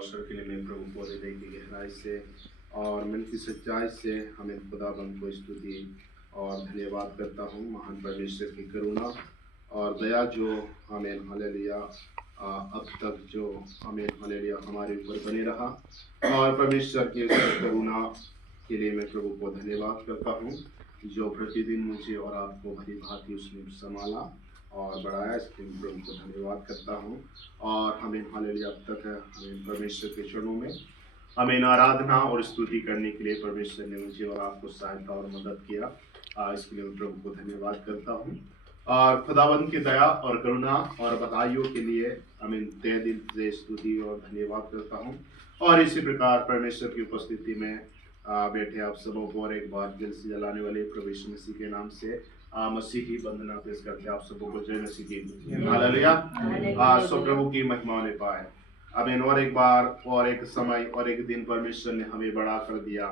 अवसर के लिए मैं प्रभु को हृदय की गहराई से और मन की सच्चाई से हमें खुदाबंद को स्तुति और धन्यवाद करता हूँ। महान परमेश्वर की करुणा और दया जो हमें हालेलुया अब तक जो हमें हालेलुया हमारे ऊपर बने रहा, और परमेश्वर की करुणा के लिए मैं प्रभु को धन्यवाद करता हूँ जो प्रतिदिन मुझे और आपको भली भांति उसने संभाला और बढ़ाया। इसके लिए प्रभु को धन्यवाद करता हूँ। और हमें हालेलुया अब तक हमें परमेश्वर के चरणों में हमें आराधना और स्तुति करने के लिए परमेश्वर ने मुझे और आपको सहायता और मदद किया। इसके लिए मैं प्रभु को धन्यवाद करता हूँ और खुदावंद की दया और करुणा और बधाइयों के लिए हमें तहे दिल से स्तुति और धन्यवाद करता हूँ। और इसी प्रकार परमेश्वर की उपस्थिति में बैठे आप सबों को और एक बार दिल से जलाने वाले प्रभु यीशु मसीह के नाम से मसीही वंदना पेश करके आप सबों को जय मसीह की हालेलुया। सो प्रभु की महिमा ने पाए। आमीन। और एक बार और एक समय और एक दिन परमेश्वर ने हमें बड़ा कर दिया।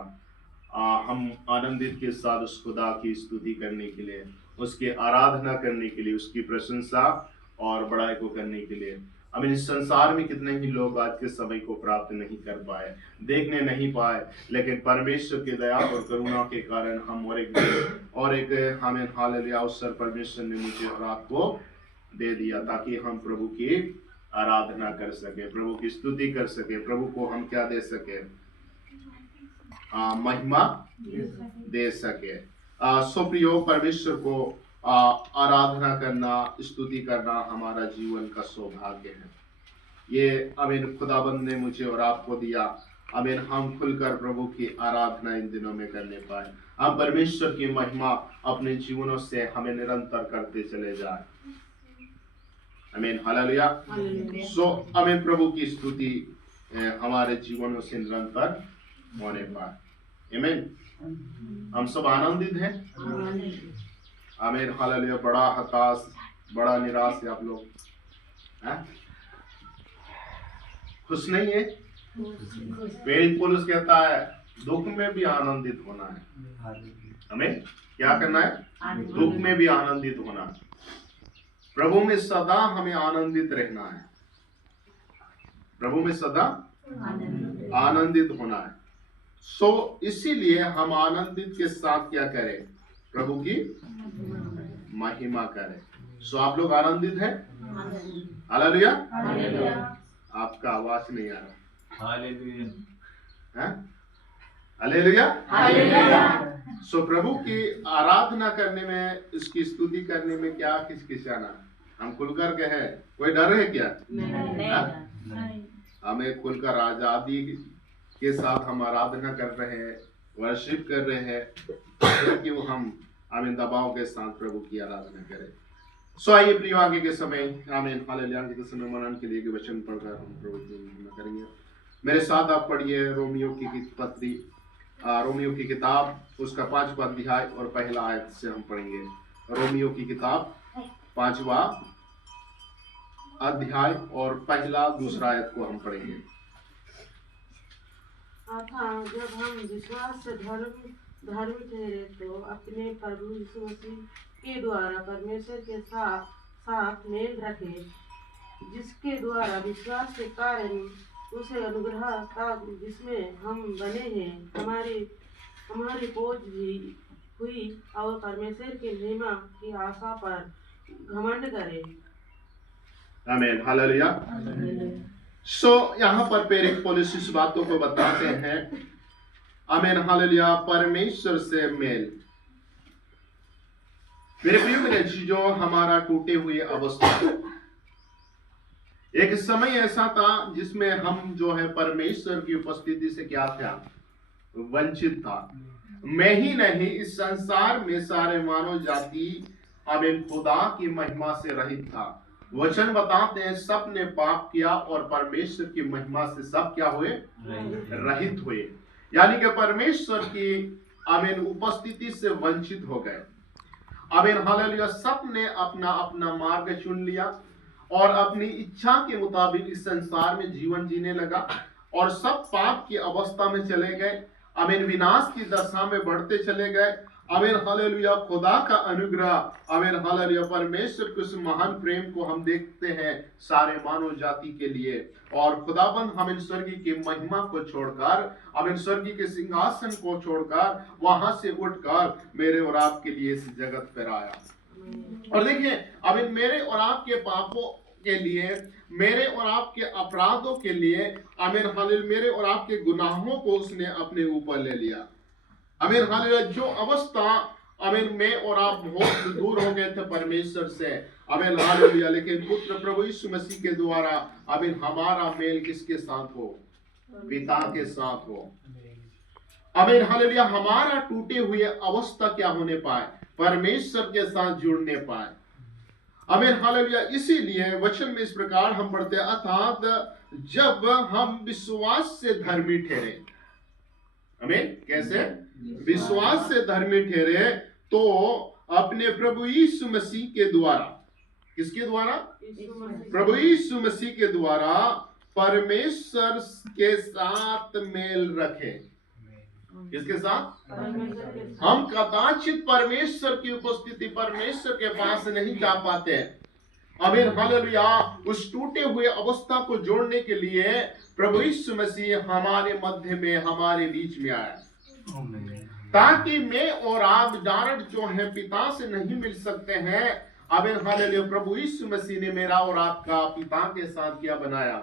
हम आनंदित के साथ उस खुदा की स्तुति करने के लिए, उसकी आराधना करने के लिए, उसकी प्रशंसा और बड़ाई को करने के लिए। अब इस संसार में कितने ही लोग आज के समय को प्राप्त नहीं कर पाए, देखने नहीं पाए, लेकिन परमेश्वर की दया और करुणा के कारण हम और एक हमें हालेलुया अवसर परमेश्वर ने मुझे और आपको दे दिया ताकि हम प्रभु की आराधना कर सके, प्रभु की स्तुति कर सके, प्रभु को हम क्या दे सके, महिमा दे सके। सो प्रियो, परमेश्वर को आराधना करना, स्तुति करना हमारा जीवन का सौभाग्य है। ये अमीन खुदाबंद ने मुझे और आपको दिया। अमीन हम खुलकर प्रभु की आराधना इन दिनों में करने पाए, हम परमेश्वर की महिमा अपने जीवनों से हमें निरंतर करते चले जाए। अमीन हालेलुया। सो अमीन प्रभु की स्तुति हमारे जीवनों से निरंतर होने पाए। आमीन। हम सब आनंदित हैं। आमीन हालेलुया। बड़ा हताश, बड़ा निराश है आप लोग, खुश नहीं है? प्रेरित पौलुस कहता है दुख में भी आनंदित होना है। हमें क्या करना है? दुख में भी आनंदित होना है। प्रभु में सदा हमें आनंदित रहना है। प्रभु में सदा आनंदित होना है। सो इसीलिए हम आनंदित के साथ क्या करें? प्रभु की महिमा करें। सो आप लोग आनंदित हैं? हालेलुया। आपका आवाज नहीं आ रहा। हालेलुया। हालेलुया। सो प्रभु की आराधना करने में, इसकी स्तुति करने में क्या किसकिसाना? हम खुलकर के हैं, कोई डर है क्या? नहीं। हमें खुलकर आजादी के साथ हम आराधना कर रहे हैं, वर्शिप कर रहे हैं, क्योंकि वो हम आमीन दबाव के साथ प्रभु की आराधना करें। सो आइए प्रियो, आगे के समय आमीन हालेलुया के समय मनन के लिए वचन पढ़कर हम प्रभु की महिमा करेंगे। मेरे साथ आप पढ़िए रोमियो की पत्री, रोमियो की किताब, उसका 5वां अध्याय और पहला आयत से हम पढ़ेंगे। रोमियो की किताब 5वां अध्याय और पहला दूसरा आयत को हम पढ़ेंगे। जब हम विश्वास से धर्मी ठहरे तो अपने प्रभु यीशु मसीह के द्वारा परमेश्वर के साथ मेल रखे, जिसके द्वारा विश्वास के कारण उसे अनुग्रह का जिसमें हम बने हैं हमारी पहुंच भी हुई और परमेश्वर के महिमा की आशा पर घमंड करें। आमीन हालेलुया। सो यहाँ पर प्रेरित पौलुस इस बातों को बताते हैं। आमीन हालेलुया। परमेश्वर से मेल। मेरे प्रिय मित्र, जो हमारा टूटे हुए अवस्था, एक समय ऐसा था जिसमें हम जो है परमेश्वर की उपस्थिति से क्या था? वंचित था। मैं ही नहीं, इस संसार में सारे मानव जाति आमीन खुदा की महिमा से रहित था। वचन बताते हैं सब ने पाप किया और परमेश्वर की महिमा से सब क्या हुए? रहित हुए। यानी कि परमेश्वर की आमीन उपस्थिति से वंचित हो गए। आमीन हालेलुया। सब ने अपना अपना मार्ग चुन लिया और अपनी इच्छा के मुताबिक इस संसार में जीवन जीने लगा और सब पाप की अवस्था में चले गए। आमीन विनाश की दशा में बढ़ते चले गए आमीन हालेलुया, खुदा का अनुग्रह, आमीन हालेलुया, परमेश्वर के उस महान प्रेम को हम देखते हैं सारे मानव जाति के लिए। और खुदाबंद हमें स्वर्गीय की महिमा को छोड़कर, आमीन स्वर्गीय के सिंहासन को छोड़कर वहां से उठकर मेरे और आपके लिए इस जगत पर आया। और देखिए, आमीन मेरे और आपके पापों के लिए, मेरे और आपके अपराधों के लिए, आमीन हालेलुया, मेरे और आपके गुनाहों को उसने अपने ऊपर ले लिया। आमीन हालेलुया, जो अवस्था, आमीन मैं और आप बहुत दूर हो गए थे परमेश्वर से, आमीन हालेलुया, लेकिन पुत्र प्रभु यीशु मसीह के द्वारा, आमीन हमारा मेल किसके साथ हो? पिता के साथ हो। आमीन हालेलुया, हमारा टूटे हुए अवस्था क्या होने पाए? परमेश्वर के साथ जुड़ने पाए। आमीन हालेलुया, इसीलिए वचन में इस प्रकार हम पढ़ते हैं, अर्थात जब हम विश्वास से धर्मी ठहरे। आमीन, कैसे? विश्वास से धर्मी ठहरे तो अपने प्रभु यीशु मसीह के द्वारा, किसके द्वारा? प्रभु यीशु मसीह के द्वारा परमेश्वर के साथ मेल रखे। किसके साथ? हम कदाचित परमेश्वर की उपस्थिति, परमेश्वर के पास नहीं जा पाते। आमीन हालेलुया, उस टूटे हुए अवस्था को जोड़ने के लिए प्रभु यीशु मसीह हमारे मध्य में, हमारे बीच में आया, ताकि मैं और आप डायरेक्ट जो है पिता से नहीं मिल सकते हैं। आमीन हालेलुया, प्रभु यीशु मसीह ने मेरा और आपका पिता के साथ क्या बनाया?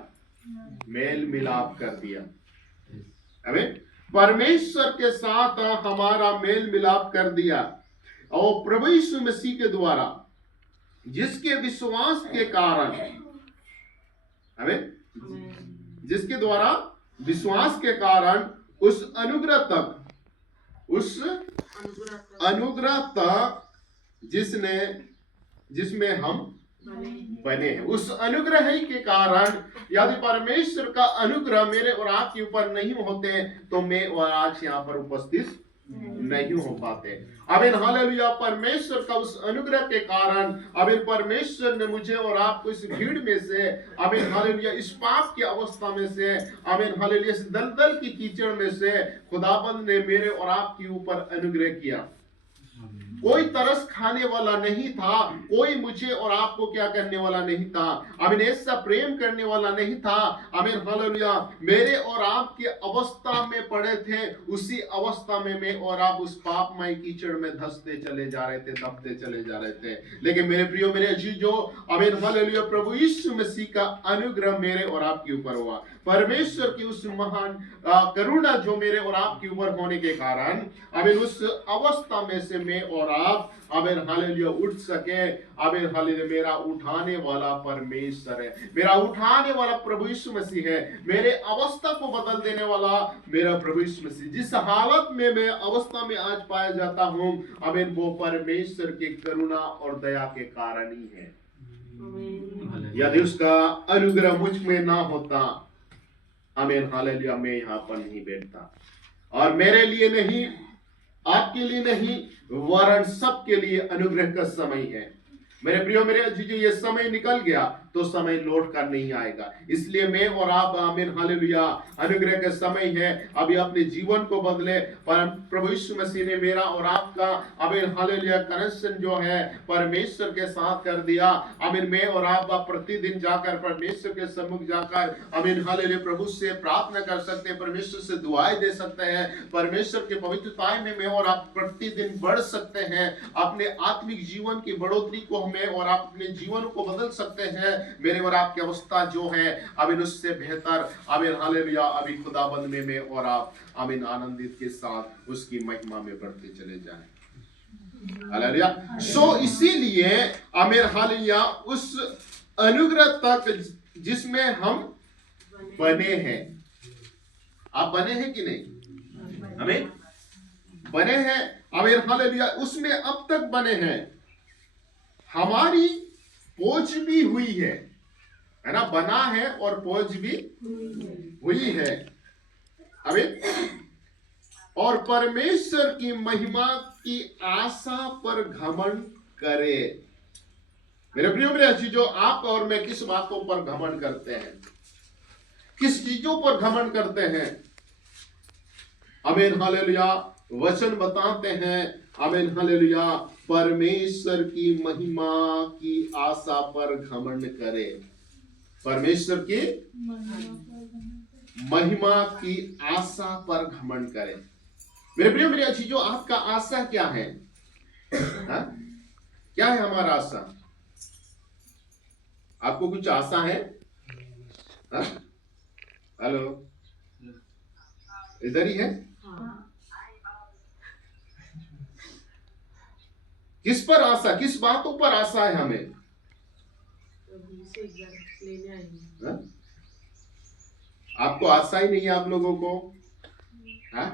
मेल मिलाप कर दिया। आमीन, परमेश्वर के साथ हमारा मेल मिलाप कर दिया। और प्रभु यीशु मसीह के द्वारा, जिसके विश्वास के कारण, आमीन, जिसके द्वारा विश्वास के कारण उस अनुग्रह तक, उस अनुग्रह तक जिसमें हम बने हैं, उस अनुग्रह ही के कारण, यदि परमेश्वर का अनुग्रह मेरे और आपके ऊपर नहीं होते तो मैं और आज यहाँ पर उपस्थित नहीं हो पाते। आमीन हालेलुया, परमेश्वर का उस अनुग्रह के कारण, आमीन परमेश्वर ने मुझे और आपको इस भीड़ में से, आमीन हालेलुया, इस पाप की अवस्था में से, आमीन हालेलुया, इस दलदल की कीचड़ में से खुदाबंद ने मेरे और आपके ऊपर अनुग्रह किया। कोई तरस खाने वाला नहीं था, कोई मुझे और आपको क्या करने वाला नहीं था, आमीन ऐसा प्रेम करने वाला नहीं था। आमीन हालेलुया, मेरे और आपकी अवस्था में पड़े थे, उसी अवस्था में मैं और आप उस पापमय कीचड़ में धंसते चले जा रहे थे, दबते चले जा रहे थे। लेकिन मेरे प्रियो, मेरे अजीजों, आमीन हालेलुया, प्रभु यीशु मसीह का अनुग्रह मेरे और आपके ऊपर हुआ। परमेश्वर की उस महान करुणा जो मेरे और आपके ऊपर होने के कारण, आमीन उस अवस्था में से मैं और आप, आमीन हालेलुया, उठ सके। आमीन हालेलुया, मेरा उठाने वाला परमेश्वर है, मेरा उठाने वाला प्रभु यीशु मसीह है, मेरे अवस्था को बदल देने वाला मेरा प्रभु यीशु मसीह। जिस हालत में मैं अवस्था में आज पाया जाता हूँ, आमीन, वो परमेश्वर की करुणा और दया के कारण ही है। यदि उसका अनुग्रह मुझ में ना होता, आमीन हालेलुया, मैं यहाँ पर नहीं बैठता। और मेरे लिए नहीं, आपके लिए नहीं, वरन सबके लिए अनुग्रह का समय है। मेरे प्रियो, मेरे अजीजों, ये समय निकल गया तो समय लौट कर नहीं आएगा। इसलिए मैं और आप, आमीन हालेलुया, अनुग्रह का समय है, अभी अपने जीवन को बदले। पर प्रभु यीशु मसीह ने मेरा और आपका, आमीन हालेलुया, कनेक्शन जो है परमेश्वर के साथ कर दिया। आमीन, मैं और आप प्रतिदिन जाकर परमेश्वर के सम्मुख जाकर, आमीन हालेलुया, प्रभु से प्रार्थना कर सकते हैं, परमेश्वर से दुआएं दे सकते हैं, परमेश्वर के पवित्रताएं में मैं और आप प्रतिदिन बढ़ सकते हैं। अपने आत्मिक जीवन की बढ़ोतरी को मैं और आप अपने जीवन को बदल सकते हैं। मेरे और आपकी अवस्था जो है, आमीन, उससे बेहतर, आमीन हालेलुया, अभी खुदाबंद में मैं और आप, आमीन, आनंदित के साथ उसकी महिमा में बढ़ते चले जाएं। हालेलुया। सो इसीलिए, आमीन हालेलुया, उस अनुग्रह तक जिसमें हम बने हैं। आप बने हैं कि नहीं? आमीन, बने हैं। आमीन हालेलुया, उसमें अब तक बने हैं। हमारी पहुंच भी हुई है ना? बना है और पहुंच भी हुई है। आमीन। और परमेश्वर की महिमा की आशा पर घमंड करे। मेरे प्रियो, मेरे चीजों, आप और मैं किस बातों पर घमंड करते हैं? किस चीजों पर घमंड करते हैं? आमीन हालेलुया, वचन बताते हैं, आमीन हालेलुया, परमेश्वर की महिमा की आशा पर घमंड करे। परमेश्वर की महिमा की आशा पर घमंड करे। मेरे प्रिय मेरे चीजों, आपका आशा क्या है? हा? क्या है हमारा आशा? आपको कुछ आशा है? हा? हेलो, इधर ही है? किस पर आशा, किस बातों पर आशा है हमें? हा? आपको आशा ही नहीं है आप लोगों को? हा?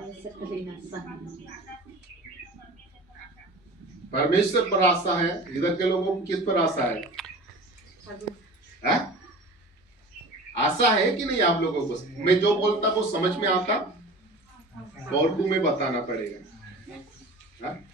परमेश्वर पर आशा है। इधर के लोगों को किस पर आशा है? हा? आशा है कि नहीं आप लोगों को? मैं जो बोलता वो समझ में आता? और तुम्हें बताना पड़ेगा। हा?